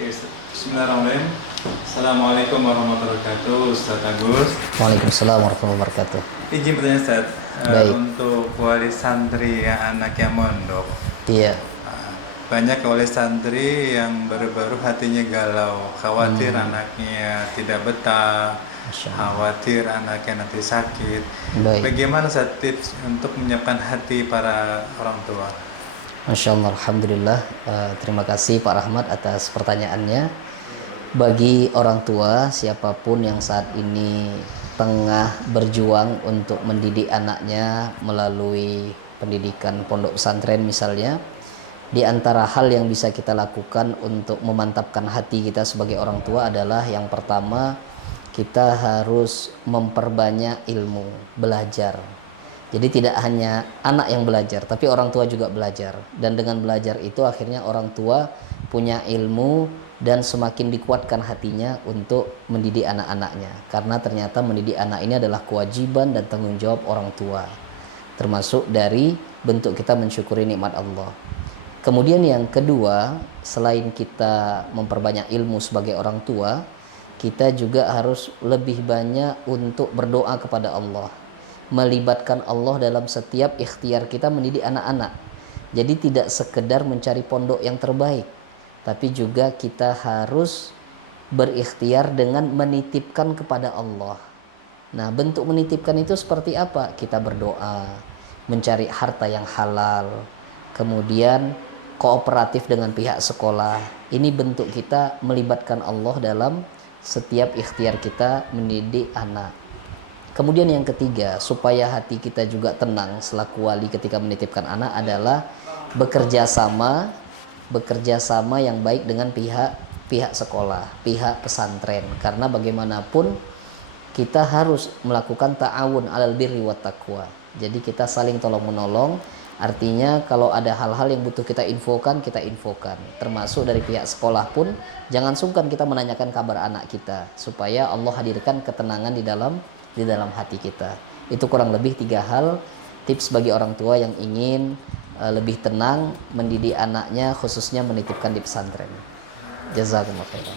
Oke, Bismillahirrahmanirrahim. Assalamualaikum warahmatullahi wabarakatuh, Ustaz Agus. Waalaikumsalam warahmatullahi wabarakatuh. Izin bertanya Ustaz, Baik, untuk wali santri yang anak yang mondok, iya. banyak wali santri yang baru-baru hatinya galau, khawatir anaknya tidak betah, Masya Allah. khawatir anaknya nanti sakit. Baik, Bagaimana Ustaz tips untuk menyiapkan hati para orang tua? Masya Allah, Alhamdulillah. Terima kasih Pak Rahmat atas pertanyaannya. Bagi orang tua, siapapun yang saat ini tengah berjuang untuk mendidik anaknya melalui pendidikan pondok pesantren misalnya, di antara hal yang bisa kita lakukan untuk memantapkan hati kita sebagai orang tua adalah yang pertama, kita harus memperbanyak ilmu, belajar. Jadi tidak hanya anak yang belajar, tapi orang tua juga belajar. Dan dengan belajar itu akhirnya orang tua punya ilmu dan semakin dikuatkan hatinya untuk mendidik anak-anaknya. Karena ternyata mendidik anak ini adalah kewajiban dan tanggung jawab orang tua. Termasuk dari bentuk kita mensyukuri nikmat Allah. Kemudian yang kedua, selain kita memperbanyak ilmu sebagai orang tua, kita juga harus lebih banyak untuk berdoa kepada Allah, melibatkan Allah dalam setiap ikhtiar kita mendidik anak-anak. Jadi tidak sekedar mencari pondok yang terbaik, tapi juga kita harus berikhtiar dengan menitipkan kepada Allah. Nah, bentuk menitipkan itu seperti apa? Kita berdoa, mencari harta yang halal, kemudian kooperatif dengan pihak sekolah. Ini bentuk kita melibatkan Allah dalam setiap ikhtiar kita mendidik anak. Kemudian yang ketiga, supaya hati kita juga tenang selaku wali ketika menitipkan anak adalah bekerja sama yang baik dengan pihak sekolah, pihak pesantren. Karena bagaimanapun kita harus melakukan ta'awun 'alal birri wat taqwa. Jadi kita saling tolong menolong. Artinya kalau ada hal-hal yang butuh kita infokan, kita infokan. Termasuk dari pihak sekolah pun jangan sungkan kita menanyakan kabar anak kita supaya Allah hadirkan ketenangan di dalam hati kita. Itu kurang lebih 3 hal tips bagi orang tua yang ingin lebih tenang mendidik anaknya, khususnya menitipkan di pesantren. Jazakumullah khairan.